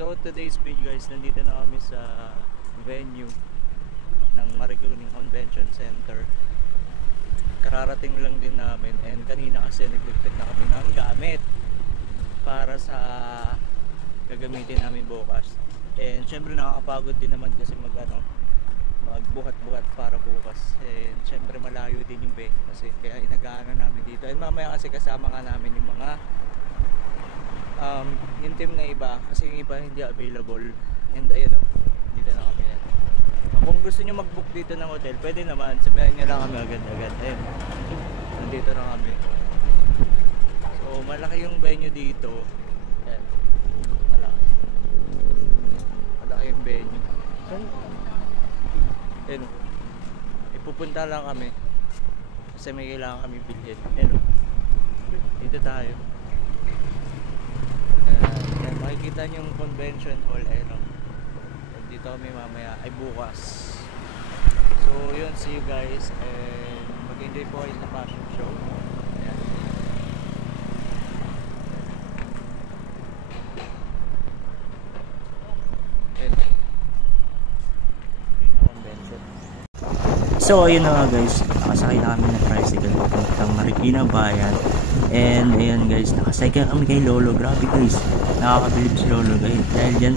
So today's video guys, nandito na kami sa venue ng Marikina Convention Center. Kararating lang din namin and kanina kasi nagligpit na kami ng gamit para sa gagamitin namin bukas. And syempre nakakapagod din naman kasi magbuhat-buhat para bukas. And syempre malayo din yung venue kasi kaya inagaano namin dito. And mamaya kasi kasama nga namin yung mga yung team na iba kasi yung iba hindi available. And ayun dito na kami. Kung gusto nyo mag-book dito ng hotel, pwede naman, sabihin nyo lang kami agad-agad. Ayun, nandito na kami. So malaki yung venue dito. Ayan, malaki yung venue. Ayun, ipupunta lang kami kasi may kailangan kami bilhin. Ayun, dito tayo. Yan, makikita nyo yung convention hall. Ayun, dito kami mamaya ay bukas. So yun, see you guys and mag-enjoy po kayo sa fashion show. Ayan. So ayun na nga guys, nakasakay na kami ng tricycle papuntang Marikina Bayan. And ayan guys, nakasakay kami kay Lolo. Grabe guys, nakakabilib si Lolo guys. Dahil dyan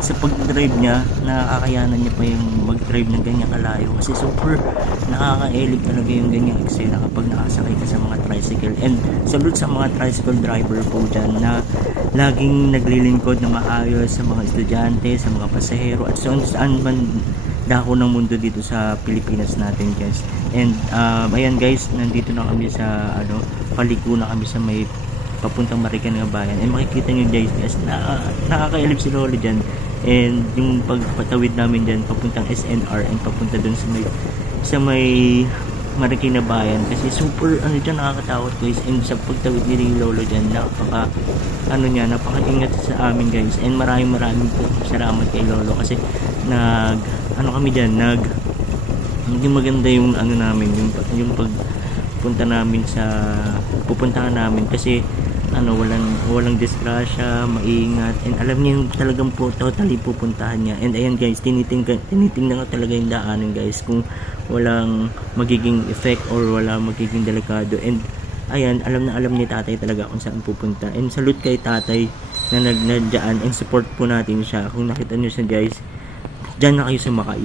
sa pag-drive niya, nakakayanan niya pa yung mag-drive ng ganyang kalayo. Kasi super nakaka-elig talaga yung ganyang eksena kapag nakasakay ka sa mga tricycle. And salute sa mga tricycle driver po dyan na laging naglilingkod na maayos sa mga estudyante, sa mga pasahero at saan man dako ng mundo dito sa Pilipinas natin guys. And ayan guys, nandito na kami sa paliko na kami sa may papuntang Marikina Bayan. And makikita nyo guys, nakakailip si Lolo dyan. And yung pagpatawid namin dyan papuntang SNR and papunta dun sa may Marikina Bayan, kasi super dyan nakakatakot guys. And sa pagtawid ni Lolo dyan, napaka-ingat sa amin guys. And maraming po salamat kay Lolo kasi kami dyan, maging maganda yung namin, yung pagpunta namin sa pupuntahan namin kasi walang disgrasya, maingat, and alam niya yung talagang totally pupuntahan niya. And ayan guys, tinitingnan ko talaga yung daanan guys kung walang magiging effect or wala magiging delikado. And ayan, alam ni tatay talaga kung saan pupunta. And salute kay tatay na nagnadyan, and support po natin siya. Kung nakita nyo siya guys, dyan na kayo sumakay.